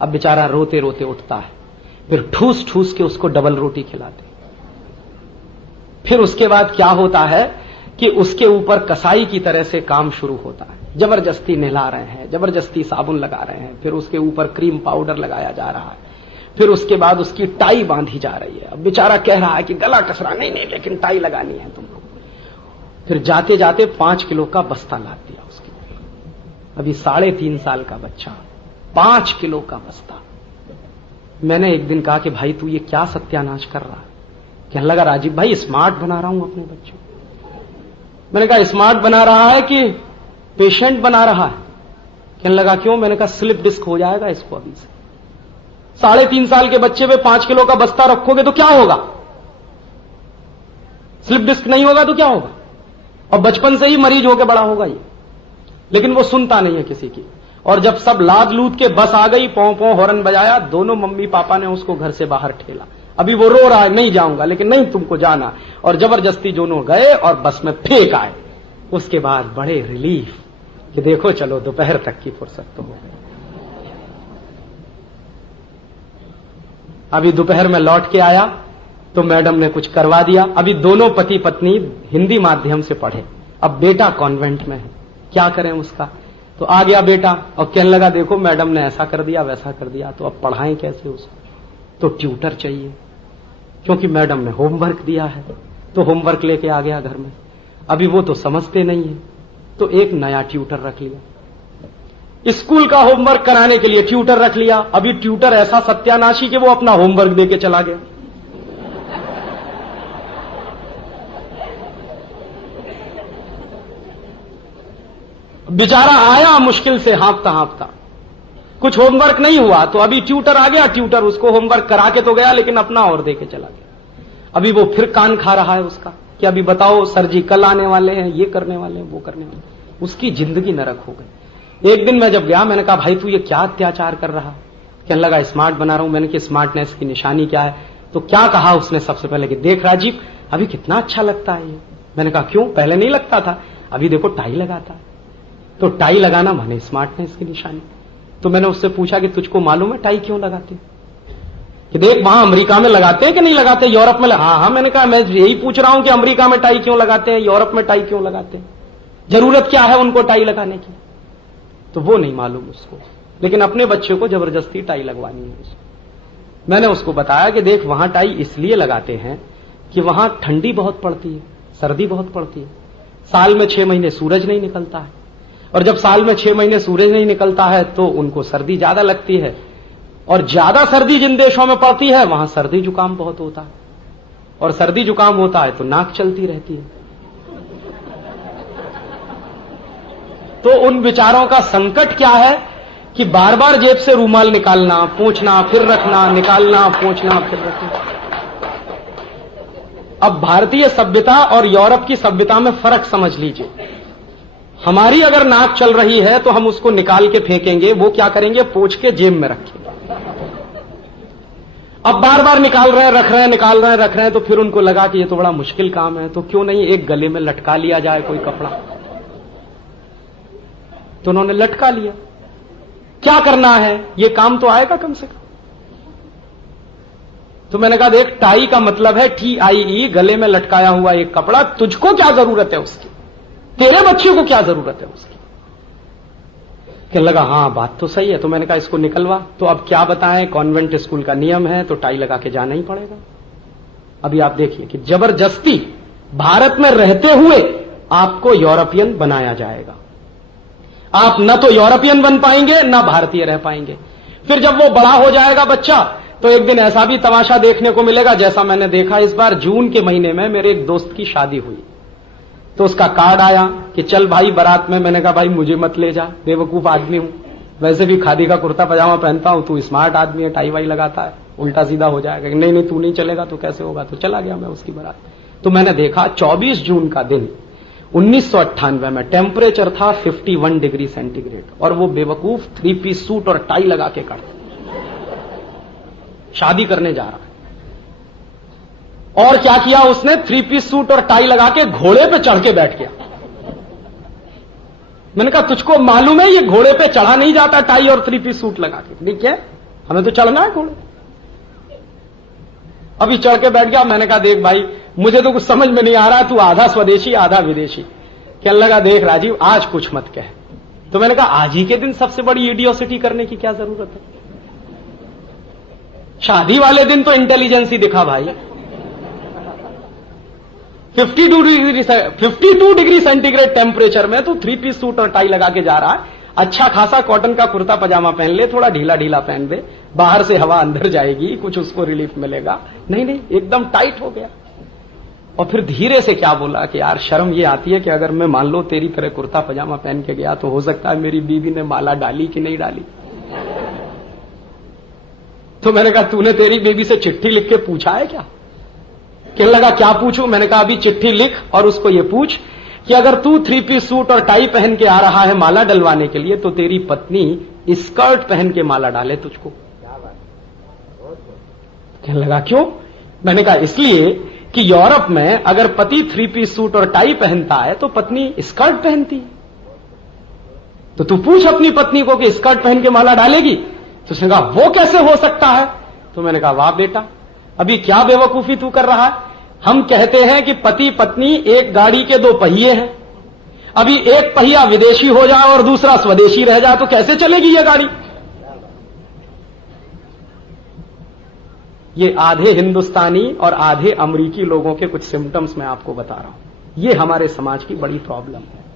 अब बेचारा रोते रोते उठता है, फिर ठूस ठूस के उसको डबल रोटी खिलाते। फिर उसके बाद क्या होता है कि उसके ऊपर कसाई की तरह से काम शुरू होता है। जबरदस्ती नहला रहे हैं, जबरदस्ती साबुन लगा रहे हैं, फिर उसके ऊपर क्रीम पाउडर लगाया जा रहा है, फिर उसके बाद उसकी टाई बांधी जा रही है। अब बेचारा कह रहा है कि गला कस रहा, नहीं नहीं लेकिन टाई लगानी है तुम लोग। फिर जाते जाते 5 किलो का बस्ता लाद दिया उसके लिए। अभी 3.5 साल का बच्चा, 5 किलो का बस्ता। मैंने एक दिन कहा कि भाई तू ये क्या सत्यानाश कर रहा है? कहने लगा राजीव भाई स्मार्ट बना रहा हूं अपने बच्चों। मैंने कहा स्मार्ट बना रहा है कि पेशेंट बना रहा है? कहने लगा क्यों? मैंने कहा स्लिप डिस्क हो जाएगा इसको अभी से। 3.5 साल के बच्चे पे 5 किलो का बस्ता रखोगे तो क्या होगा? स्लिप डिस्क नहीं होगा तो क्या होगा? और बचपन से ही मरीज होकर बड़ा होगा ये। लेकिन वो सुनता नहीं है किसी की। और जब सब लाद लूद के बस आ गई, पौ पौ हॉर्न बजाया, दोनों मम्मी पापा ने उसको घर से बाहर ठेला। अभी वो रो रहा है नहीं जाऊंगा, लेकिन नहीं तुमको जाना। और जबरदस्ती दोनों गए और बस में फेंक आए। उसके बाद बड़े रिलीफ कि देखो चलो दोपहर तक की फुर्सत तो हो गई। अभी दोपहर में लौट के आया तो मैडम ने कुछ करवा दिया। अभी दोनों पति पत्नी हिंदी माध्यम से पढ़े, अब बेटा कॉन्वेंट में है, क्या करें उसका? तो आ गया बेटा और कहने लगा देखो मैडम ने ऐसा कर दिया वैसा कर दिया, तो अब पढ़ाएं कैसे उसको? तो ट्यूटर चाहिए, क्योंकि मैडम ने होमवर्क दिया है। तो होमवर्क लेके आ गया घर में। अभी वो तो समझते नहीं है, तो एक नया ट्यूटर रख लिया। स्कूल का होमवर्क कराने के लिए ट्यूटर रख लिया। अभी ट्यूटर ऐसा सत्यानाशी कि वो अपना होमवर्क देके चला गया। बेचारा आया मुश्किल से हाँफता हाँफता, कुछ होमवर्क नहीं हुआ तो अभी ट्यूटर आ गया। ट्यूटर उसको होमवर्क करा के तो गया लेकिन अपना और देके चला गया। अभी वो फिर कान खा रहा है उसका कि अभी बताओ सर जी कल आने वाले हैं, ये करने वाले हैं, वो करने वाले हैं। उसकी जिंदगी नरक हो गई। एक दिन मैं जब गया मैंने कहा भाई तू ये क्या अत्याचार कर रहा? कहने लगा स्मार्ट बना रहा हूं। मैंने कहा स्मार्टनेस की निशानी क्या है? तो क्या कहा उसने सबसे पहले कि देख राजीव अभी कितना अच्छा लगता है ये। मैंने कहा क्यों? पहले नहीं लगता था। अभी देखो टाई लगाता है। तो टाई लगाना माने स्मार्टनेस की निशानी। तो मैंने उससे पूछा कि तुझको मालूम है टाई क्यों लगाते? कि देख वहां अमेरिका में लगाते हैं कि नहीं लगाते, यूरोप में हाँ। मैंने कहा मैं यही पूछ रहा हूं कि अमेरिका में टाई क्यों लगाते हैं, यूरोप में टाई क्यों लगाते हैं, जरूरत क्या है उनको टाई लगाने की? तो वो नहीं मालूम उसको, लेकिन अपने बच्चे को जबरदस्ती टाई लगवानी है उसको। मैंने उसको बताया कि देख वहां टाई इसलिए लगाते हैं कि वहां ठंडी बहुत पड़ती है, सर्दी बहुत पड़ती है। साल में 6 महीने सूरज नहीं निकलता है, और जब साल में 6 महीने सूरज नहीं निकलता है तो उनको सर्दी ज्यादा लगती है। और ज्यादा सर्दी जिन देशों में पड़ती है वहां सर्दी जुकाम बहुत होता है, और सर्दी जुकाम होता है तो नाक चलती रहती है। तो उन बेचारों का संकट क्या है कि बार बार जेब से रूमाल निकालना, पोंछना, फिर रखना, निकालना, पोंछना, फिर रखना। अब भारतीय सभ्यता और यूरोप की सभ्यता में फर्क समझ लीजिए। हमारी अगर नाक चल रही है तो हम उसको निकाल के फेंकेंगे, वो क्या करेंगे? पोंछ के जेब में रखेंगे। अब बार बार निकाल रहे हैं, रख रहे हैं, निकाल रहे हैं, रख रहे हैं, तो फिर उनको लगा कि ये तो बड़ा मुश्किल काम है, तो क्यों नहीं एक गले में लटका लिया जाए कोई कपड़ा। तो उन्होंने लटका लिया। क्या करना है? ये काम तो आएगा कम से कम। तो मैंने कहा देख टाई का मतलब है TIE, गले में लटकाया हुआ एक कपड़ा। तुझको क्या जरूरत है उसकी? तेरे बच्चे को क्या जरूरत है उसकी? कहने लगा हाँ बात तो सही है। तो मैंने कहा इसको निकलवा। तो अब क्या बताएं, कॉन्वेंट स्कूल का नियम है तो टाई लगा के जाना ही पड़ेगा। अभी आप देखिए कि जबरदस्ती भारत में रहते हुए आपको यूरोपियन बनाया जाएगा। आप न तो यूरोपियन बन पाएंगे न भारतीय रह पाएंगे। फिर जब वो बड़ा हो जाएगा बच्चा, तो एक दिन ऐसा भी तमाशा देखने को मिलेगा जैसा मैंने देखा इस बार जून के महीने में मेरे एक दोस्त की शादी हुई। तो उसका कार्ड आया कि चल भाई बारात में। मैंने कहा भाई मुझे मत ले जा, बेवकूफ आदमी हूं, वैसे भी खादी का कुर्ता पजामा पहनता हूं, तू स्मार्ट आदमी है, टाई वाई लगाता है, उल्टा सीधा हो जाएगा। नहीं नहीं तू नहीं चलेगा तो कैसे होगा? तो चला गया मैं उसकी बारात। तो मैंने देखा 24 जून का दिन 1998 में टेम्परेचर था 51 डिग्री सेंटीग्रेड, और वो बेवकूफ 3 पीस सूट और टाई लगा के खड़ा शादी करने जा रहा है। और क्या किया उसने? 3 पीस सूट और टाई लगा के घोड़े पे चढ़ के बैठ गया। मैंने कहा तुझको मालूम है ये घोड़े पे चढ़ा नहीं जाता टाई और 3 पीस सूट लगा के? ठीक है, हमें तो चढ़ना है घोड़े। अभी चढ़ के बैठ गया। मैंने कहा देख भाई, मुझे तो कुछ समझ में नहीं आ रहा, तू आधा स्वदेशी आधा विदेशी। कहने लगा देख राजीव, आज कुछ मत कह। तो मैंने कहा आज ही के दिन सबसे बड़ी इडियोसिटी करने की क्या जरूरत है? शादी वाले दिन तो इंटेलिजेंस ही दिखा भाई। 52 डिग्री सेंटीग्रेड टेम्परेचर में तो 3 पीस सूट और टाई लगा के जा रहा है। अच्छा खासा कॉटन का कुर्ता पजामा पहन ले, थोड़ा ढीला ढीला पहन दे, बाहर से हवा अंदर जाएगी, कुछ उसको रिलीफ मिलेगा। नहीं नहीं, एकदम टाइट हो गया। और फिर धीरे से क्या बोला कि यार शर्म ये आती है कि अगर मैं मान लो तेरी तरह कुर्ता पजामा पहन के गया तो हो सकता है मेरी बीवी ने माला डाली कि नहीं डाली। तो मैंने कहा तूने तेरी बेबी से चिट्ठी लिख के पूछा है क्या? कहने लगा क्या पूछूं? मैंने कहा अभी चिट्ठी लिख और उसको ये पूछ कि अगर तू 3 पीस सूट और टाई पहन के आ रहा है माला डलवाने के लिए तो तेरी पत्नी स्कर्ट पहन के माला डाले तुझको। कहने लगा क्यों? मैंने कहा इसलिए कि यूरोप में अगर पति 3 पीस सूट और टाई पहनता है तो पत्नी स्कर्ट पहनती है। तो तू पूछ अपनी पत्नी को कि स्कर्ट पहन के माला डालेगी? तो उसने कहा वो कैसे हो सकता है? तो मैंने कहा वाह बेटा, अभी क्या बेवकूफी तू कर रहा है। हम कहते हैं कि पति पत्नी एक गाड़ी के 2 पहिए हैं। अभी एक पहिया विदेशी हो जाए और दूसरा स्वदेशी रह जाए तो कैसे चलेगी यह गाड़ी? ये आधे हिंदुस्तानी और आधे अमेरिकी लोगों के कुछ सिम्टम्स मैं आपको बता रहा हूं। ये हमारे समाज की बड़ी प्रॉब्लम है।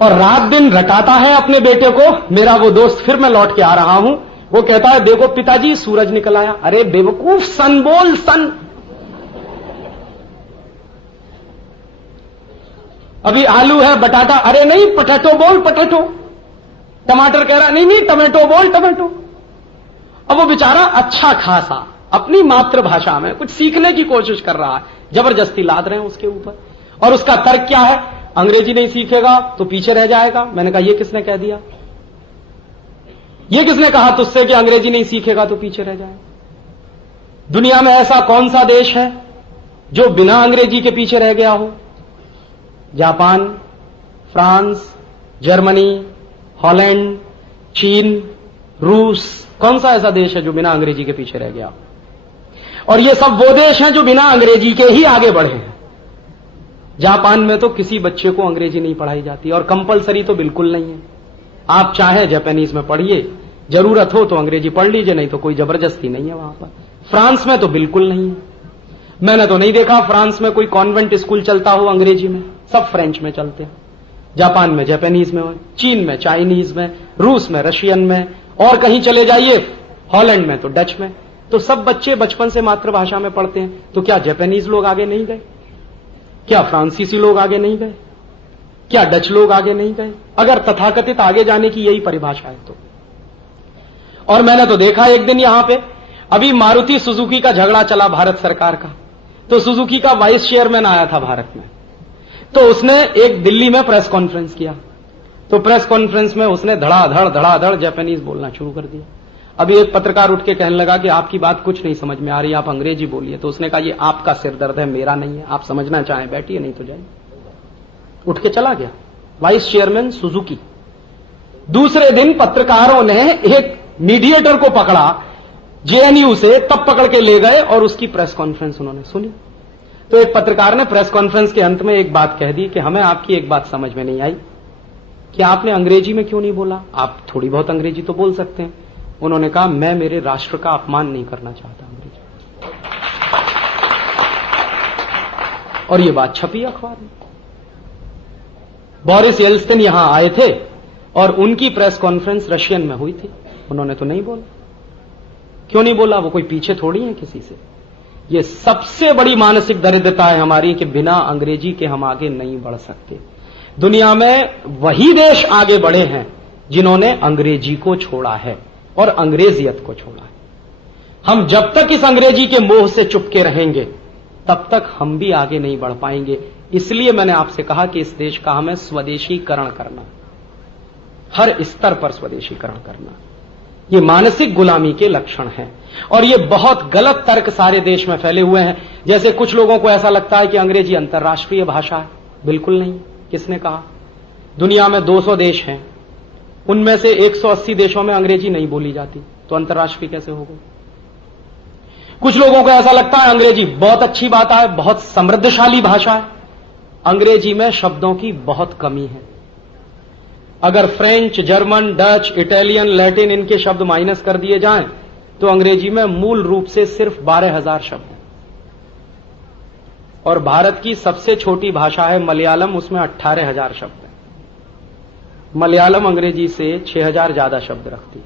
और रात दिन रटाता है अपने बेटे को। मेरा वो दोस्त, फिर मैं लौट के आ रहा हूं, वो कहता है देखो पिताजी सूरज निकल आया। अरे बेवकूफ, सन बोल सन। अभी आलू है, बटाटा, अरे नहीं पटेटो बोल पटेटो। टमाटर कह रहा नहीं नहीं टमेटो बोल टमेटो। अब वो बेचारा अच्छा खासा अपनी मातृभाषा में कुछ सीखने की कोशिश कर रहा है, जबरदस्ती लाद रहे हैं उसके ऊपर। और उसका तर्क क्या है? अंग्रेजी नहीं सीखेगा तो पीछे रह जाएगा। मैंने कहा ये किसने कह दिया? ये किसने कहा तुझसे कि अंग्रेजी नहीं सीखेगा तो पीछे रह जाएगा? दुनिया में ऐसा कौन सा देश है जो बिना अंग्रेजी के पीछे रह गया हो? जापान, फ्रांस, जर्मनी, हॉलैंड, चीन, रूस, कौन सा ऐसा देश है जो बिना अंग्रेजी के पीछे रह गया? और ये सब वो देश हैं जो बिना अंग्रेजी के ही आगे बढ़े हैं। जापान में तो किसी बच्चे को अंग्रेजी नहीं पढ़ाई जाती और कंपलसरी तो बिल्कुल नहीं है। आप चाहे जापानीज में पढ़िए, जरूरत हो तो अंग्रेजी पढ़ लीजिए, नहीं तो कोई जबरदस्ती नहीं है वहां पर। फ्रांस में तो बिल्कुल नहीं है। मैंने तो नहीं देखा फ्रांस में कोई कॉन्वेंट स्कूल चलता हो अंग्रेजी में, सब फ्रेंच में चलते हैं। जापान में जापानीज में, चीन में चाइनीज में, रूस में रशियन में, और कहीं चले जाइए हॉलैंड में तो डच में। तो सब बच्चे बचपन से मातृभाषा में पढ़ते हैं। तो क्या जापानीज लोग आगे नहीं गए? क्या फ्रांसीसी लोग आगे नहीं गए? क्या डच लोग आगे नहीं गए? अगर तथाकथित आगे जाने की यही परिभाषा है तो। और मैंने तो देखा एक दिन यहां पे अभी मारुति सुजुकी का झगड़ा चला भारत सरकार का। तो सुजुकी का वाइस चेयरमैन आया था भारत में, तो उसने एक दिल्ली में प्रेस कॉन्फ्रेंस किया। तो प्रेस कॉन्फ्रेंस में उसने धड़ाधड़ जापानीज बोलना शुरू कर दिया। अभी एक पत्रकार उठ के कहने लगा कि आपकी बात कुछ नहीं समझ में आ रही, आप अंग्रेजी बोलिए। तो उसने कहा ये आपका सिर दर्द है, मेरा नहीं है। आप समझना चाहें बैठिए, नहीं तो जाइए। उठ के चला गया वाइस चेयरमैन सुजुकी। दूसरे दिन पत्रकारों ने एक मीडिएटर को पकड़ा जेएनयू से, तब पकड़ के ले गए और उसकी प्रेस कॉन्फ्रेंस उन्होंने सुनी। तो एक पत्रकार ने प्रेस कॉन्फ्रेंस के अंत में एक बात कह दी कि हमें आपकी एक बात समझ में नहीं आई कि आपने अंग्रेजी में क्यों नहीं बोला, आप थोड़ी बहुत अंग्रेजी तो बोल सकते हैं। उन्होंने कहा मैं मेरे राष्ट्र का अपमान नहीं करना चाहता अंग्रेजी। और ये बात छपी अखबार में। बोरिस येल्त्सिन यहां आए थे और उनकी प्रेस कॉन्फ्रेंस रशियन में हुई थी, उन्होंने तो नहीं बोला। क्यों नहीं बोला? वो कोई पीछे थोड़ी है किसी से। ये सबसे बड़ी मानसिक दरिद्रता है हमारी कि बिना अंग्रेजी के हम आगे नहीं बढ़ सकते। दुनिया में वही देश आगे बढ़े हैं जिन्होंने अंग्रेजी को छोड़ा है और अंग्रेजियत को छोड़ा है। हम जब तक इस अंग्रेजी के मोह से चुपके रहेंगे तब तक हम भी आगे नहीं बढ़ पाएंगे। इसलिए मैंने आपसे कहा कि इस देश का हमें स्वदेशीकरण करना, हर स्तर पर स्वदेशीकरण करना। ये मानसिक गुलामी के लक्षण हैं और ये बहुत गलत तर्क सारे देश में फैले हुए हैं। जैसे कुछ लोगों को ऐसा लगता है कि अंग्रेजी अंतर्राष्ट्रीय भाषा है। बिल्कुल नहीं। किसने कहा? दुनिया में 200 देश हैं उनमें से 180 देशों में अंग्रेजी नहीं बोली जाती, तो अंतर्राष्ट्रीय कैसे हो गई? कुछ लोगों को ऐसा लगता है अंग्रेजी बहुत अच्छी बात है, बहुत समृद्धशाली भाषा है। अंग्रेजी में शब्दों की बहुत कमी है। अगर French, German, Dutch, Italian, Latin इनके शब्द माइनस कर दिए जाएं तो अंग्रेजी में मूल रूप से सिर्फ 12,000 शब्द हैं। और भारत की सबसे छोटी भाषा है मलयालम, उसमें 18,000 शब्द हैं। मलयालम अंग्रेजी से 6,000 ज्यादा शब्द रखती है।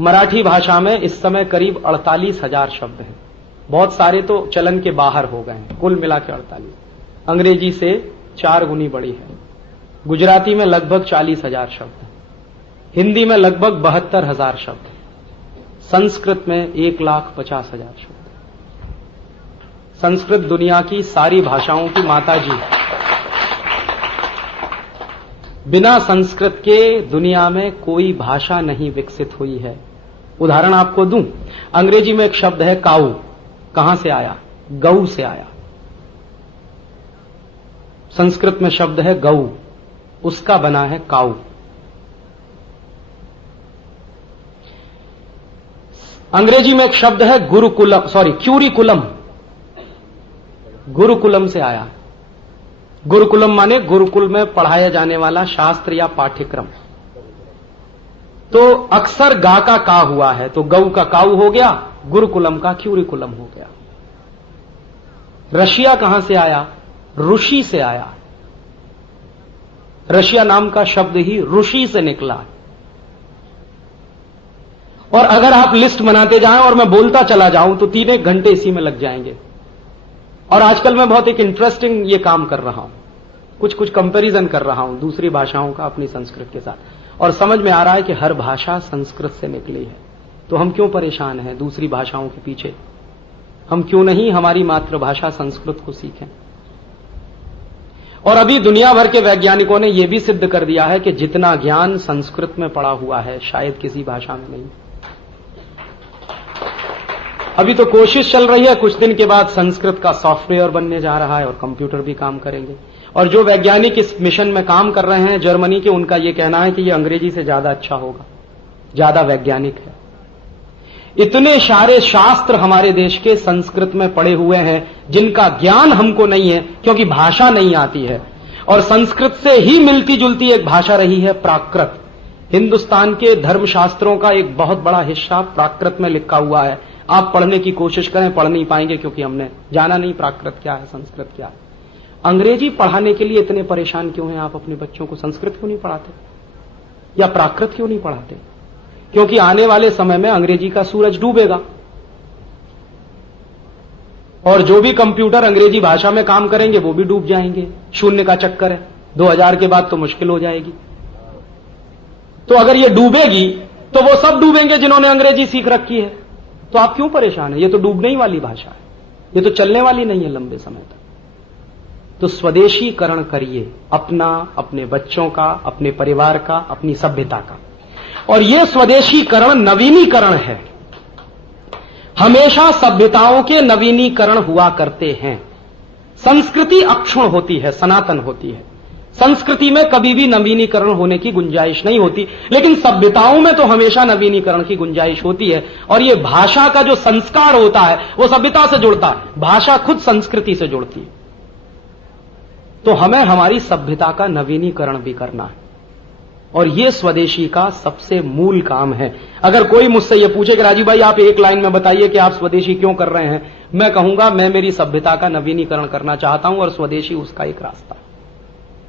मराठी भाषा में इस समय करीब 48,000 शब्द हैं। बहुत सारे तो चलन के बाहर हो गए हैं, कुल मिला के 48। अंग्रेजी से 4 गुनी बड़ी है। गुजराती में लगभग 40,000 शब्द, हिंदी में लगभग 72,000 शब्द, संस्कृत में 1,50,000 शब्द। संस्कृत दुनिया की सारी भाषाओं की माता जी। बिना संस्कृत के दुनिया में कोई भाषा नहीं विकसित हुई है। उदाहरण आपको दूं, अंग्रेजी में एक शब्द है काऊ। कहां से आया? गऊ से आया। संस्कृत में शब्द है गऊ, उसका बना है काऊ। अंग्रेजी में एक शब्द है क्यूरिकुलम। गुरुकुलम से आया। गुरुकुलम माने गुरुकुल में पढ़ाया जाने वाला शास्त्र या पाठ्यक्रम। तो अक्सर गा का का हुआ है, तो गऊ का काऊ हो गया, गुरुकुलम का क्यूरिकुलम हो गया। रशिया कहां से आया? ऋषि से आया। रशिया नाम का शब्द ही ऋषि से निकला। और अगर आप लिस्ट बनाते जाएं और मैं बोलता चला जाऊं तो 3-1 घंटे इसी में लग जाएंगे। और आजकल मैं बहुत एक इंटरेस्टिंग ये काम कर रहा हूं, कुछ कंपैरिजन कर रहा हूं दूसरी भाषाओं का अपनी संस्कृत के साथ, और समझ में आ रहा है कि हर भाषा संस्कृत से निकली है। तो हम क्यों परेशान हैं दूसरी भाषाओं के पीछे? हम क्यों नहीं हमारी मातृभाषा संस्कृत को सीखें? और अभी दुनिया भर के वैज्ञानिकों ने यह भी सिद्ध कर दिया है कि जितना ज्ञान संस्कृत में पड़ा हुआ है शायद किसी भाषा में नहीं। अभी तो कोशिश चल रही है, कुछ दिन के बाद संस्कृत का सॉफ्टवेयर बनने जा रहा है और कंप्यूटर भी काम करेंगे। और जो वैज्ञानिक इस मिशन में काम कर रहे हैं जर्मनी के, उनका यह कहना है कि यह अंग्रेजी से ज्यादा अच्छा होगा, ज्यादा वैज्ञानिक है। इतने सारे शास्त्र हमारे देश के संस्कृत में पड़े हुए हैं जिनका ज्ञान हमको नहीं है क्योंकि भाषा नहीं आती है। और संस्कृत से ही मिलती जुलती एक भाषा रही है प्राकृत। हिंदुस्तान के धर्मशास्त्रों का एक बहुत बड़ा हिस्सा प्राकृत में लिखा हुआ है। आप पढ़ने की कोशिश करें, पढ़ नहीं पाएंगे क्योंकि हमने जाना नहीं प्राकृत क्या है, संस्कृत क्या है। अंग्रेजी पढ़ाने के लिए इतने परेशान क्यों हैं आप? अपने बच्चों को संस्कृत क्यों नहीं पढ़ाते या प्राकृत क्यों नहीं पढ़ाते? क्योंकि आने वाले समय में अंग्रेजी का सूरज डूबेगा और जो भी कंप्यूटर अंग्रेजी भाषा में काम करेंगे वो भी डूब जाएंगे। शून्य का चक्कर है, 2000 के बाद तो मुश्किल हो जाएगी। तो अगर ये डूबेगी तो वो सब डूबेंगे जिन्होंने अंग्रेजी सीख रखी है। तो आप क्यों परेशान हैं? ये तो डूबने ही वाली भाषा है, ये तो चलने वाली नहीं है लंबे समय तक। तो स्वदेशीकरण करिए अपना, अपने बच्चों का, अपने परिवार का, अपनी सभ्यता का। और यह स्वदेशीकरण नवीनीकरण है। हमेशा सभ्यताओं के नवीनीकरण हुआ करते हैं। संस्कृति अक्षुण्ण होती है, सनातन होती है। संस्कृति में कभी भी नवीनीकरण होने की गुंजाइश नहीं होती, लेकिन सभ्यताओं में तो हमेशा नवीनीकरण की गुंजाइश होती है। और यह भाषा का जो संस्कार होता है वो सभ्यता से जुड़ता है, भाषा खुद संस्कृति से जुड़ती है। तो हमें हमारी सभ्यता का नवीनीकरण भी करना है और यह स्वदेशी का सबसे मूल काम है। अगर कोई मुझसे यह पूछे कि राजीव भाई आप एक लाइन में बताइए कि आप स्वदेशी क्यों कर रहे हैं, मैं कहूंगा मैं मेरी सभ्यता का नवीनीकरण करना चाहता हूं और स्वदेशी उसका एक रास्ता।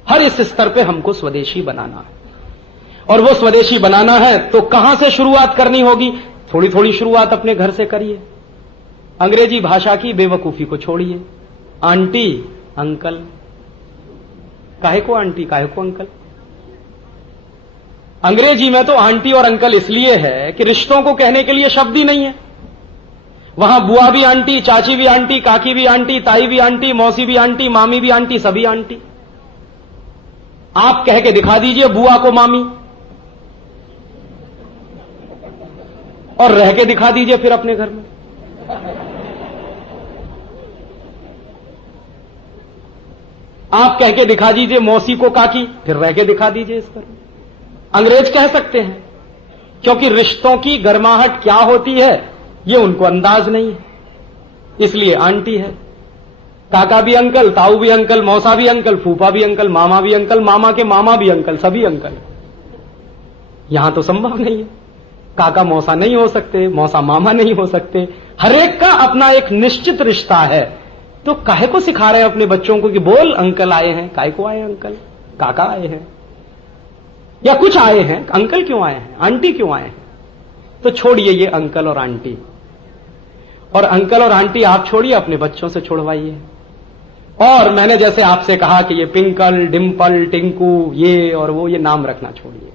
हर इस स्तर पे हमको स्वदेशी बनाना है। और वो स्वदेशी बनाना है तो कहां से शुरुआत करनी होगी? थोड़ी थोड़ी शुरुआत अपने घर से करिए। अंग्रेजी भाषा की बेवकूफी को छोड़िए। आंटी अंकल, काहे को आंटी, काहे को अंकल? अंग्रेजी में तो आंटी और अंकल इसलिए है कि रिश्तों को कहने के लिए शब्द ही नहीं है। वहां बुआ भी आंटी, चाची भी आंटी, काकी भी आंटी, ताई भी आंटी, मौसी भी आंटी, मामी भी आंटी, सभी आंटी। आप कह के दिखा दीजिए बुआ को मामी और रह के दिखा दीजिए फिर अपने घर में। आप कह के दिखा दीजिए मौसी को काकी, फिर रह के दिखा दीजिए इस घर में। अंग्रेज कह सकते हैं, क्योंकि रिश्तों की गर्माहट क्या होती है ये उनको अंदाज नहीं है, इसलिए आंटी है। काका भी अंकल, ताऊ भी अंकल, मौसा भी अंकल, फूफा भी अंकल, मामा भी अंकल, मामा के मामा भी अंकल, सभी अंकल। यहां तो संभव नहीं है, काका मौसा नहीं हो सकते, मौसा मामा नहीं हो सकते, हर एक का अपना एक निश्चित रिश्ता है। तो काहे को सिखा रहे हैं अपने बच्चों को कि बोल अंकल आए हैं, काहे को आए अंकल, काका आए हैं या कुछ आए हैं, अंकल क्यों आए हैं, आंटी क्यों आए हैं? तो छोड़िए ये अंकल और आंटी, और अंकल और आंटी आप छोड़िए, अपने बच्चों से छोड़वाइए। और मैंने जैसे आपसे कहा कि ये पिंकल, डिंपल, टिंकू, ये और वो, ये नाम रखना छोड़िए,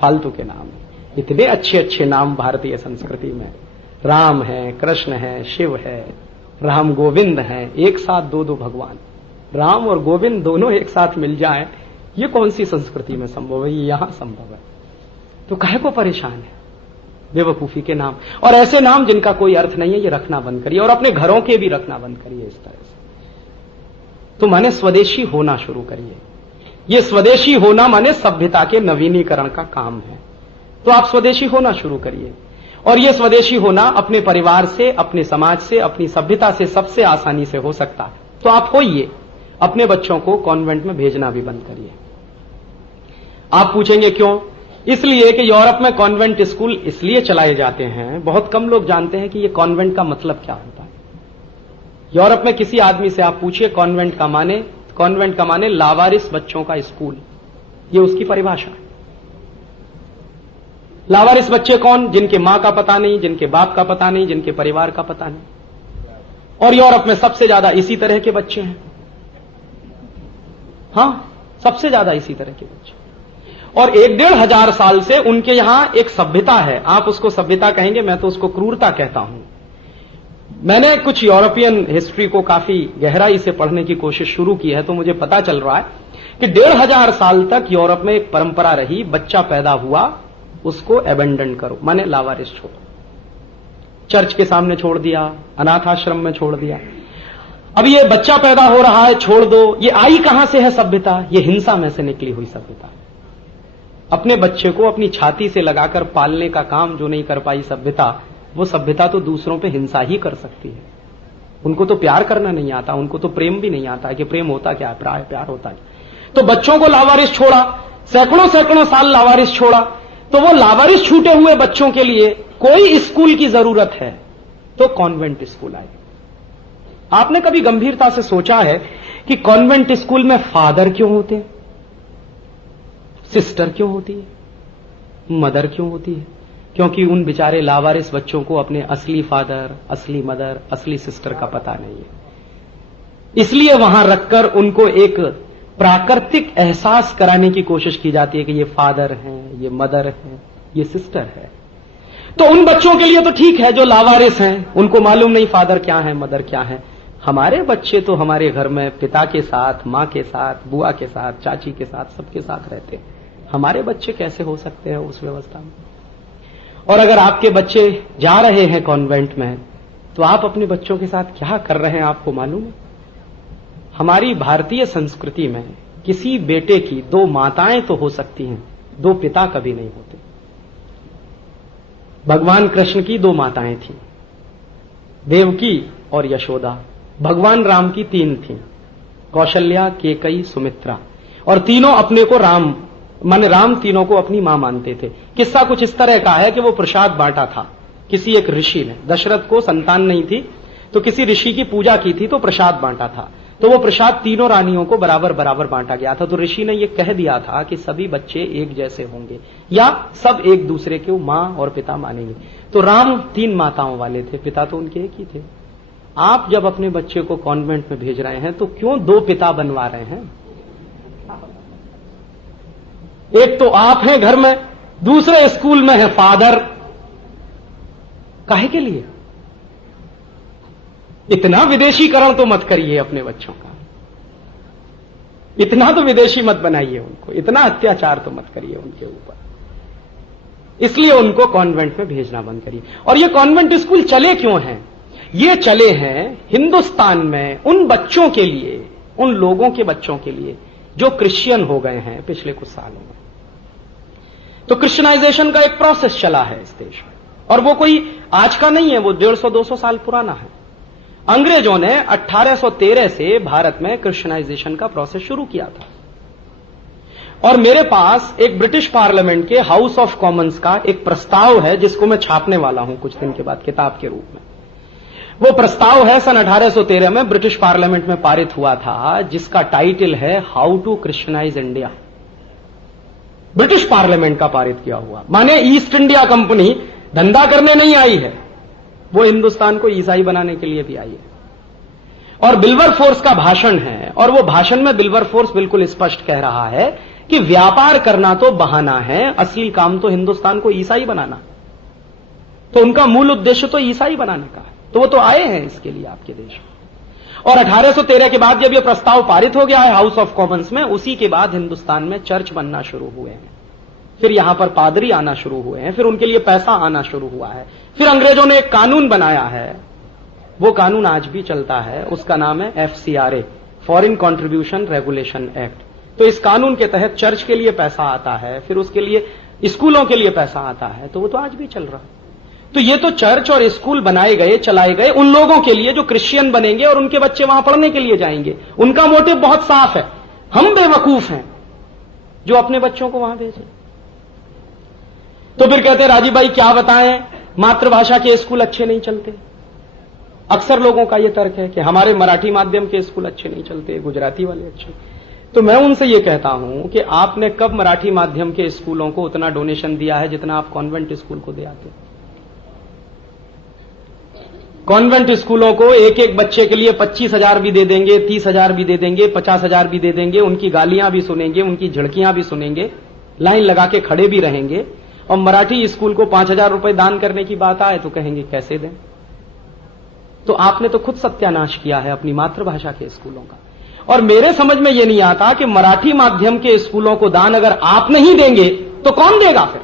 फालतू के नाम। इतने अच्छे अच्छे नाम भारतीय संस्कृति में, राम है, कृष्ण है, शिव है, राम गोविंद है, एक साथ दो दो भगवान, राम और गोविंद दोनों एक साथ मिल जाए, ये कौन सी संस्कृति में संभव है? ये यहां संभव है। तो काहे को परेशान है बेवकूफी के नाम, और ऐसे नाम जिनका कोई अर्थ नहीं है, ये रखना बंद करिए, और अपने घरों के भी रखना बंद करिए इस तरह से। तो माने स्वदेशी होना शुरू करिए। ये स्वदेशी होना माने सभ्यता के नवीनीकरण का काम है। तो आप स्वदेशी होना शुरू करिए, और ये स्वदेशी होना अपने परिवार से, अपने समाज से, अपनी सभ्यता से सबसे आसानी से हो सकता है। तो आप होइए, अपने बच्चों को कॉन्वेंट में भेजना भी बंद करिए। आप पूछेंगे क्यों? इसलिए कि यूरोप में कॉन्वेंट स्कूल इसलिए चलाए जाते हैं, बहुत कम लोग जानते हैं कि ये कॉन्वेंट का मतलब क्या होता है। यूरोप में किसी आदमी से आप पूछिए कॉन्वेंट का माने लावारिस बच्चों का स्कूल, ये उसकी परिभाषा है। लावारिस बच्चे कौन? जिनके मां का पता नहीं, जिनके बाप का पता नहीं, जिनके परिवार का पता नहीं। और यूरोप में सबसे ज्यादा इसी तरह के बच्चे हैं। हां, सबसे ज्यादा इसी तरह के बच्चे, और 1-1.5 साल से उनके यहां एक सभ्यता है। आप उसको सभ्यता कहेंगे, मैं तो उसको क्रूरता कहता हूं। मैंने कुछ यूरोपियन हिस्ट्री को काफी गहराई से पढ़ने की कोशिश शुरू की है, तो मुझे पता चल रहा है कि 1,500 साल तक यूरोप में एक परंपरा रही, बच्चा पैदा हुआ उसको एबेंडन करो, माने लावारिस छोड़ो, चर्च के सामने छोड़ दिया, अनाथ आश्रम में छोड़ दिया। अब ये बच्चा पैदा हो रहा है, छोड़ दो, ये आई कहां से है सभ्यता? ये हिंसा में से निकली हुई सभ्यता। अपने बच्चे को अपनी छाती से लगाकर पालने का काम जो नहीं कर पाई सभ्यता, वो सभ्यता तो दूसरों पे हिंसा ही कर सकती है। उनको तो प्यार करना नहीं आता, उनको तो प्रेम भी नहीं आता कि प्रेम होता क्या है, प्यार होता है। तो बच्चों को लावारिस छोड़ा, सैकड़ों साल लावारिस छोड़ा, तो वो लावारिस छूटे हुए बच्चों के लिए कोई स्कूल की जरूरत है तो कॉन्वेंट स्कूल आए। आपने कभी गंभीरता से सोचा है कि कॉन्वेंट स्कूल में फादर क्यों होते हैं, सिस्टर क्यों होती है, मदर क्यों होती है? क्योंकि उन बेचारे लावारिस बच्चों को अपने असली फादर, असली मदर, असली सिस्टर का पता नहीं है। इसलिए वहां रखकर उनको एक प्राकृतिक एहसास कराने की कोशिश की जाती है कि ये फादर हैं, ये मदर है, ये सिस्टर है। तो उन बच्चों के लिए तो ठीक है जो लावारिस हैं, उनको मालूम नहीं फादर क्या है, मदर क्या है। हमारे बच्चे तो हमारे घर में पिता के साथ, मां के साथ, बुआ के साथ, चाची के साथ, सबके साथ रहते हैं। हमारे बच्चे कैसे हो सकते हैं उस व्यवस्था में? और अगर आपके बच्चे जा रहे हैं कॉन्वेंट में, तो आप अपने बच्चों के साथ क्या कर रहे हैं आपको मालूम है? हमारी भारतीय संस्कृति में किसी बेटे की 2 माताएं तो हो सकती हैं, 2 पिता कभी नहीं होते। भगवान कृष्ण की 2 माताएं थीं, देवकी और यशोदा। भगवान राम की 3 थीं, कौशल्या, केकई, सुमित्रा, और तीनों अपने को राम तीनों को अपनी मां मानते थे। किस्सा कुछ इस तरह का है कि वो प्रसाद बांटा था किसी एक ऋषि ने। दशरथ को संतान नहीं थी, तो किसी ऋषि की पूजा की थी, तो प्रसाद बांटा था। तो वो प्रसाद तीनों रानियों को बराबर बराबर बांटा गया था। तो ऋषि ने ये कह दिया था कि सभी बच्चे एक जैसे होंगे, या सब एक दूसरे को मां और पिता मानेंगे। तो राम 3 माताओं वाले थे, पिता तो उनके एक ही थे। आप जब अपने बच्चे को कॉन्वेंट में भेज रहे हैं तो क्यों 2 पिता बनवा रहे हैं? एक तो आप हैं घर में, दूसरे स्कूल में है फादर। काहे के लिए? इतना विदेशीकरण तो मत करिए अपने बच्चों का, इतना तो विदेशी मत बनाइए उनको, इतना अत्याचार तो मत करिए उनके ऊपर। इसलिए उनको कॉन्वेंट में भेजना बंद करिए। और ये कॉन्वेंट स्कूल चले क्यों हैं? ये चले हैं हिंदुस्तान में उन बच्चों के लिए, उन लोगों के बच्चों के लिए जो क्रिश्चियन हो गए हैं पिछले कुछ सालों में। तो क्रिश्चियनाइजेशन का एक प्रोसेस चला है इस देश में, और वो कोई आज का नहीं है, वो 150-200 साल पुराना है। अंग्रेजों ने 1813 से भारत में क्रिश्चियनाइजेशन का प्रोसेस शुरू किया था। और मेरे पास एक ब्रिटिश पार्लियामेंट के हाउस ऑफ कॉमन्स का एक प्रस्ताव है, जिसको मैं छापने वाला हूं कुछ दिन के बाद किताब के रूप में। वो प्रस्ताव है सन 1813 में ब्रिटिश पार्लियामेंट में पारित हुआ था, जिसका टाइटल है how to Christianize India. British parliament का पारित किया हुआ, माने ईस्ट इंडिया कंपनी धंधा करने नहीं आई है, वो हिंदुस्तान को ईसाई बनाने के लिए भी आई है। और विल्बरफोर्स का भाषण है, और वो भाषण में विल्बरफोर्स बिल्कुल स्पष्ट कह रहा है कि व्यापार करना तो बहाना है, असली काम तो हिंदुस्तान को ईसाई बनाना। तो उनका मूल उद्देश्य तो ईसाई बनाने का है, तो वो तो आए हैं इसके लिए आपके देश में। और 1813 के बाद जब यह प्रस्ताव पारित हो गया है हाउस ऑफ कॉमन्स में, उसी के बाद हिंदुस्तान में चर्च बनना शुरू हुए हैं, फिर यहां पर पादरी आना शुरू हुए हैं, फिर उनके लिए पैसा आना शुरू हुआ है। फिर अंग्रेजों ने एक कानून बनाया है, वो कानून आज भी चलता है, उसका नाम है FCRA, foreign contribution regulation act. तो इस कानून के तहत चर्च के लिए पैसा आता है, फिर उसके लिए स्कूलों के लिए पैसा आता है, तो वो तो आज भी चल रहा है। तो ये तो चर्च और स्कूल बनाए गए, चलाए गए उन लोगों के लिए जो क्रिश्चियन बनेंगे और उनके बच्चे वहां पढ़ने के लिए जाएंगे। उनका मोटिव बहुत साफ है, हम बेवकूफ हैं जो अपने बच्चों को वहां भेजें। तो फिर कहते हैं राजीव भाई क्या बताएं, मातृभाषा के स्कूल अच्छे नहीं चलते। अक्सर लोगों का यह तर्क है कि हमारे मराठी माध्यम के स्कूल अच्छे नहीं चलते, गुजराती वाले अच्छे। तो मैं उनसे यह कहता हूं कि आपने कब मराठी माध्यम के स्कूलों को उतना डोनेशन दिया है जितना आप कॉन्वेंट स्कूल को दे आते? कॉन्वेंट स्कूलों को एक एक बच्चे के लिए 25,000 भी दे देंगे, 30,000 भी दे देंगे, 50,000 भी दे देंगे, उनकी गालियां भी सुनेंगे, उनकी झड़कियां भी सुनेंगे, लाइन लगा के खड़े भी रहेंगे। और मराठी स्कूल को 5,000 रुपए दान करने की बात आए तो कहेंगे कैसे दें। तो आपने तो खुद सत्यानाश किया है अपनी मातृभाषा के स्कूलों का। और मेरे समझ में यह नहीं आता कि मराठी माध्यम के स्कूलों को दान अगर आप नहीं देंगे तो कौन देगा? फिर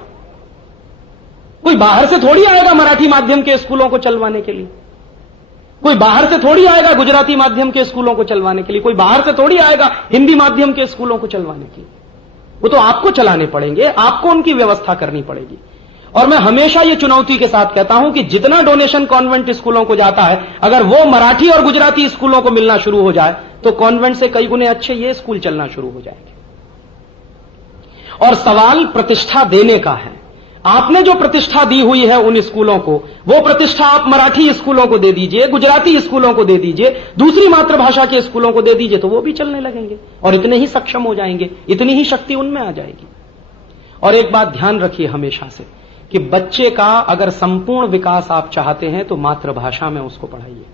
कोई बाहर से थोड़ी आएगा मराठी माध्यम के स्कूलों को चलवाने के लिए, कोई बाहर से थोड़ी आएगा गुजराती माध्यम के स्कूलों को चलवाने के लिए, कोई बाहर से थोड़ी आएगा हिंदी माध्यम के स्कूलों को चलवाने के लिए। वो तो आपको चलाने पड़ेंगे, आपको उनकी व्यवस्था करनी पड़ेगी। और मैं हमेशा ये चुनौती के साथ कहता हूं कि जितना डोनेशन कॉन्वेंट स्कूलों को जाता है, अगर वो मराठी और गुजराती स्कूलों को मिलना शुरू हो जाए तो कॉन्वेंट से कई गुने अच्छे ये स्कूल चलना शुरू हो जाएंगे। और सवाल प्रतिष्ठा देने का है। आपने जो प्रतिष्ठा दी हुई है उन स्कूलों को, वो प्रतिष्ठा आप मराठी स्कूलों को दे दीजिए, गुजराती स्कूलों को दे दीजिए, दूसरी मातृभाषा के स्कूलों को दे दीजिए, तो वो भी चलने लगेंगे और इतने ही सक्षम हो जाएंगे, इतनी ही शक्ति उनमें आ जाएगी। और एक बात ध्यान रखिए हमेशा से कि बच्चे का अगर संपूर्ण विकास आप चाहते हैं तो मातृभाषा में उसको पढ़ाइए।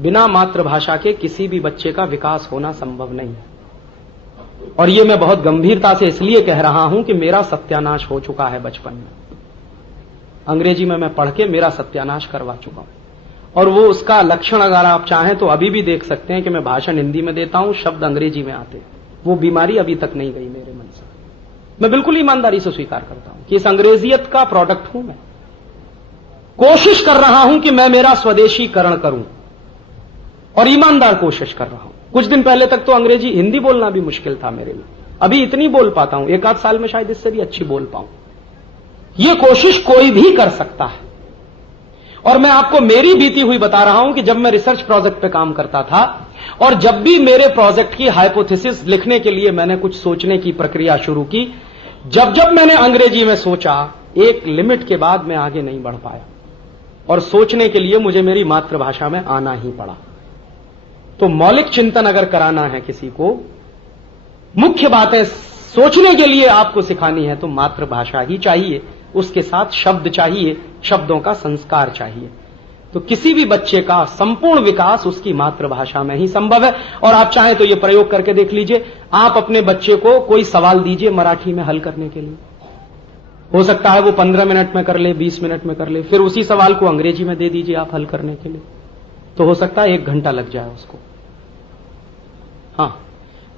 बिना मातृभाषा के किसी भी बच्चे का विकास होना संभव नहीं है। और ये मैं बहुत गंभीरता से इसलिए कह रहा हूं कि मेरा सत्यानाश हो चुका है बचपन में। अंग्रेजी में मैं पढ़ के मेरा सत्यानाश करवा चुका हूं। और वो उसका लक्षण अगर आप चाहें तो अभी भी देख सकते हैं कि मैं भाषण हिंदी में देता हूं, शब्द अंग्रेजी में आते हैं। वो बीमारी अभी तक नहीं गई मेरे मन से। मैं बिल्कुल ईमानदारी से स्वीकार करता हूं कि इस अंग्रेजियत का प्रोडक्ट हूं मैं। कोशिश कर रहा हूं कि मैं मेरा स्वदेशीकरण करूं और ईमानदार कोशिश कर रहा हूं। कुछ दिन पहले तक तो अंग्रेजी हिंदी बोलना भी मुश्किल था मेरे लिए, अभी इतनी बोल पाता हूं, एक आध साल में शायद इससे भी अच्छी बोल पाऊं। यह कोशिश कोई भी कर सकता है। और मैं आपको मेरी बीती हुई बता रहा हूं कि जब मैं रिसर्च प्रोजेक्ट पे काम करता था और जब भी मेरे प्रोजेक्ट की हाइपोथेसिस लिखने के लिए मैंने कुछ सोचने की प्रक्रिया शुरू की, जब जब मैंने अंग्रेजी में सोचा, एक लिमिट के बाद मैं आगे नहीं बढ़ पाया और सोचने के लिए मुझे मेरी मातृभाषा में आना ही पड़ा। तो मौलिक चिंतन अगर कराना है किसी को, मुख्य बातें सोचने के लिए आपको सिखानी है तो मातृभाषा ही चाहिए, उसके साथ शब्द चाहिए, शब्दों का संस्कार चाहिए। तो किसी भी बच्चे का संपूर्ण विकास उसकी मातृभाषा में ही संभव है। और आप चाहें तो यह प्रयोग करके देख लीजिए। आप अपने बच्चे को कोई सवाल दीजिए मराठी में हल करने के लिए, हो सकता है वो 15 मिनट में कर ले, 20 मिनट में कर ले। फिर उसी सवाल को अंग्रेजी में दे दीजिए आप हल करने के लिए, तो हो सकता है 1 घंटा लग जाए उसको। हाँ,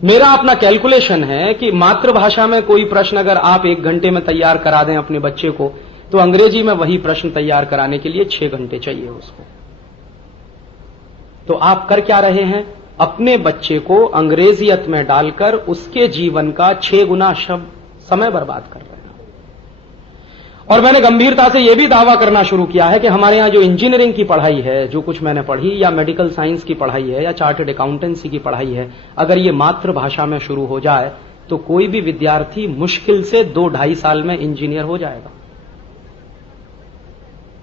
मेरा अपना कैलकुलेशन है कि मातृभाषा में कोई प्रश्न अगर आप 1 घंटे में तैयार करा दें अपने बच्चे को, तो अंग्रेजी में वही प्रश्न तैयार कराने के लिए 6 घंटे चाहिए उसको। तो आप कर क्या रहे हैं? अपने बच्चे को अंग्रेजियत में डालकर उसके जीवन का 6 गुना समय बर्बाद कर रहे हैं। और मैंने गंभीरता से यह भी दावा करना शुरू किया है कि हमारे यहां जो इंजीनियरिंग की पढ़ाई है, जो कुछ मैंने पढ़ी, या मेडिकल साइंस की पढ़ाई है, या चार्टर्ड अकाउंटेंसी की पढ़ाई है, अगर ये मातृभाषा में शुरू हो जाए तो कोई भी विद्यार्थी मुश्किल से 2-2.5 साल में इंजीनियर हो जाएगा।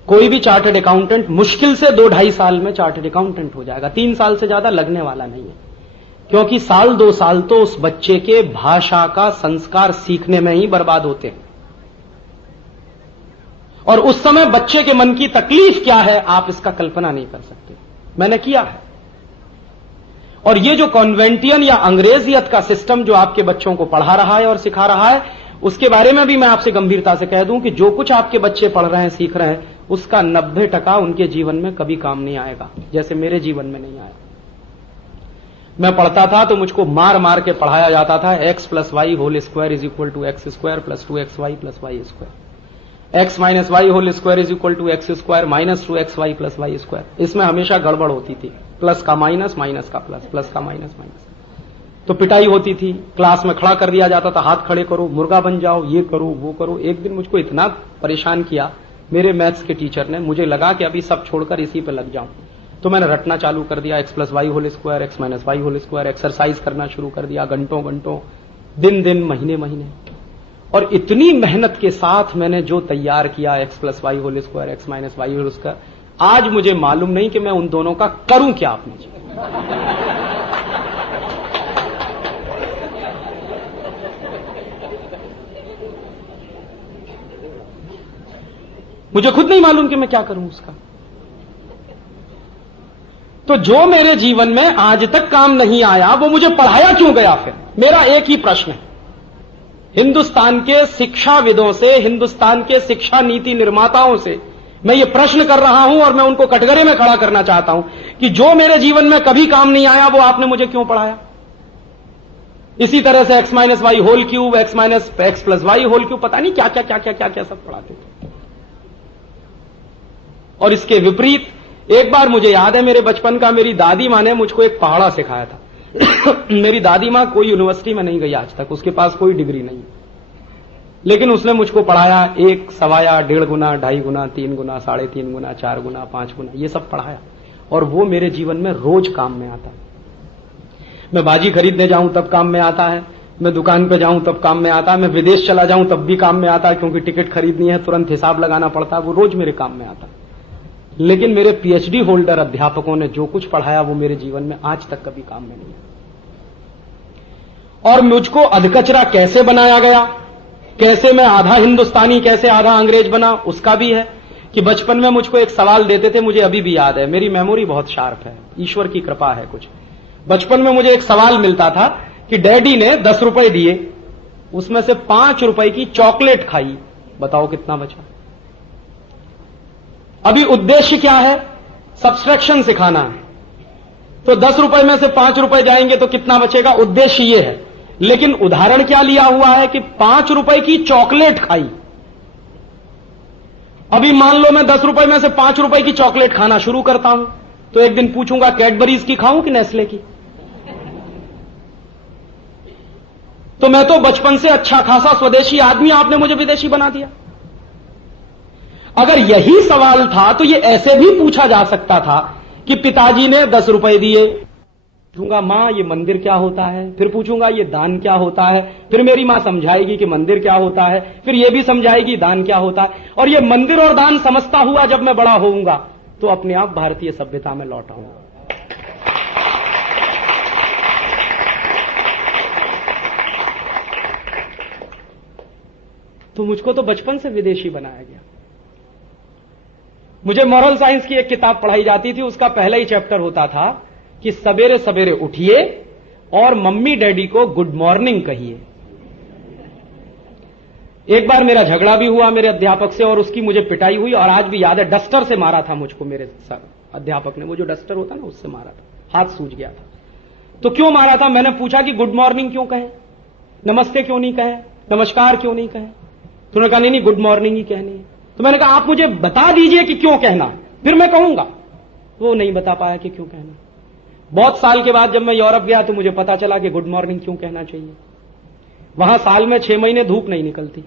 कोई भी चार्टर्ड अकाउंटेंट मुश्किल से 2-2.5 साल में चार्टर्ड अकाउंटेंट हो जाएगा। 3 साल से ज्यादा लगने वाला नहीं है, क्योंकि 1-2 साल तो उस बच्चे के भाषा का संस्कार सीखने में ही बर्बाद होते हैं। और उस समय बच्चे के मन की तकलीफ क्या है, आप इसका कल्पना नहीं कर सकते। मैंने किया है। और ये जो कॉन्वेंटियन या अंग्रेजियत का सिस्टम जो आपके बच्चों को पढ़ा रहा है और सिखा रहा है, उसके बारे में भी मैं आपसे गंभीरता से कह दूं कि जो कुछ आपके बच्चे पढ़ रहे हैं, सीख रहे हैं, उसका 90% उनके जीवन में कभी काम नहीं आएगा, जैसे मेरे जीवन में नहीं आया। मैं पढ़ता था तो मुझको मार मार के पढ़ाया जाता था, x + y whole square is equal to x² + 2xy + y²। x - y whole square is equal to x² - 2xy + y²। इसमें हमेशा गड़बड़ होती थी, प्लस का माइनस, माइनस का प्लस, प्लस का माइनस, माइनस। तो पिटाई होती थी, क्लास में खड़ा कर दिया जाता था, हाथ खड़े करो, मुर्गा बन जाओ, ये करो, वो करो। एक दिन मुझको इतना परेशान किया मेरे मैथ्स के टीचर ने, मुझे लगा कि अभी सब छोड़कर इसी पे लग जाऊं। तो मैंने रटना चालू कर दिया, x + y whole square, x - y whole square, exercise करना शुरू कर दिया, घंटों घंटों, दिन दिन, महीने महीने। और इतनी मेहनत के साथ मैंने जो तैयार किया, x + y whole square, x - y whole square, आज मुझे मालूम नहीं कि मैं उन दोनों का करूं क्या अपने जीवन। मुझे खुद नहीं मालूम कि मैं क्या करूं उसका। तो जो मेरे जीवन में आज तक काम नहीं आया, वो मुझे पढ़ाया क्यों गया फिर? मेरा एक ही प्रश्न है। हिंदुस्तान के शिक्षाविदों से, हिंदुस्तान के शिक्षा नीति निर्माताओं से मैं ये प्रश्न कर रहा हूं, और मैं उनको कटघरे में खड़ा करना चाहता हूं कि जो मेरे जीवन में कभी काम नहीं आया, वो आपने मुझे क्यों पढ़ाया? इसी तरह से x - y whole cube, x + y whole cube, पता नहीं क्या क्या क्या क्या क्या क्या सब पढ़ाते थे। और इसके विपरीत एक बार मुझे याद है, मेरे बचपन का, मेरी दादी मां ने मुझको एक पहाड़ा सिखाया था। मेरी दादी मां कोई यूनिवर्सिटी में नहीं गई आज तक, उसके पास कोई डिग्री नहीं, लेकिन उसने मुझको पढ़ाया 1, सवाया, 1.5 गुना, 2.5 गुना, 3 गुना, 3.5 गुना, 4 गुना, 5 गुना, ये सब पढ़ाया। और वो मेरे जीवन में रोज काम में आता है। मैं बाजी खरीदने जाऊं तब काम में आता है, मैं दुकान पे जाऊं तब काम में आता है, मैं विदेश चला जाऊं तब भी काम में आता है, क्योंकि टिकट खरीदनी है, तुरंत हिसाब लगाना पड़ता है, वो रोज मेरे काम में आता है। लेकिन मेरे PhD होल्डर अध्यापकों ने जो कुछ पढ़ाया, वो मेरे जीवन में आज तक कभी काम में नहीं। और मुझको अधकचरा कैसे बनाया गया, कैसे मैं आधा हिंदुस्तानी, कैसे आधा अंग्रेज बना, उसका भी है कि बचपन में मुझको एक सवाल देते थे, मुझे अभी भी याद है, मेरी मेमोरी बहुत शार्प है, ईश्वर की कृपा है कुछ। बचपन में मुझे एक सवाल मिलता था कि डैडी ने 10 रुपए दिए, उसमें से 5 रुपए की चॉकलेट खाई, बताओ कितना बचा? अभी उद्देश्य क्या है? सब्सट्रैक्शन सिखाना है। तो 10 रुपए में से 5 रुपए जाएंगे तो कितना बचेगा? उद्देश्य ये है। लेकिन उदाहरण क्या लिया हुआ है कि 5 रुपए की चॉकलेट खाई। अभी मान लो मैं 10 रुपए में से 5 रुपए की चॉकलेट खाना शुरू करता हूं, तो एक दिन पूछूंगा कैडबरीज की खाऊं कि नेस्ले की? तो मैं तो बचपन से अच्छा खासा स्वदेशी आदमी, आपने मुझे विदेशी बना दिया। अगर यही सवाल था तो ये ऐसे भी पूछा जा सकता था कि पिताजी ने 10 रुपए दिए, पूछूंगा मां ये मंदिर क्या होता है, फिर पूछूंगा ये दान क्या होता है, फिर मेरी मां समझाएगी कि मंदिर क्या होता है, फिर ये भी समझाएगी दान क्या होता है। और ये मंदिर और दान समझता हुआ जब मैं बड़ा होऊंगा तो अपने आप भारतीय सभ्यता में लौट आऊंगा। तो मुझको तो बचपन से विदेशी बनाया गया। मुझे मॉरल साइंस की एक किताब पढ़ाई जाती थी, उसका पहला ही चैप्टर होता था कि सवेरे सवेरे उठिए और मम्मी डैडी को गुड मॉर्निंग कहिए। एक बार मेरा झगड़ा भी हुआ मेरे अध्यापक से और उसकी मुझे पिटाई हुई, और आज भी याद है, डस्टर से मारा था मुझको मेरे अध्यापक ने, वो जो डस्टर होता ना उससे मारा था, हाथ सूज गया था। तो क्यों मारा था? मैंने पूछा कि गुड मॉर्निंग क्यों कहे, नमस्ते क्यों नहीं कहे, नमस्कार क्यों नहीं कहे? तो उन्होंने कहा नहीं गुड मॉर्निंग ही कहनी है। तो मैंने कहा आप मुझे बता दीजिए कि क्यों कहना, फिर मैं कहूंगा। वो नहीं बता पाया कि क्यों कहना। बहुत साल के बाद जब मैं यूरोप गया तो मुझे पता चला कि गुड मॉर्निंग क्यों कहना चाहिए। वहां साल में 6 महीने धूप नहीं निकलती।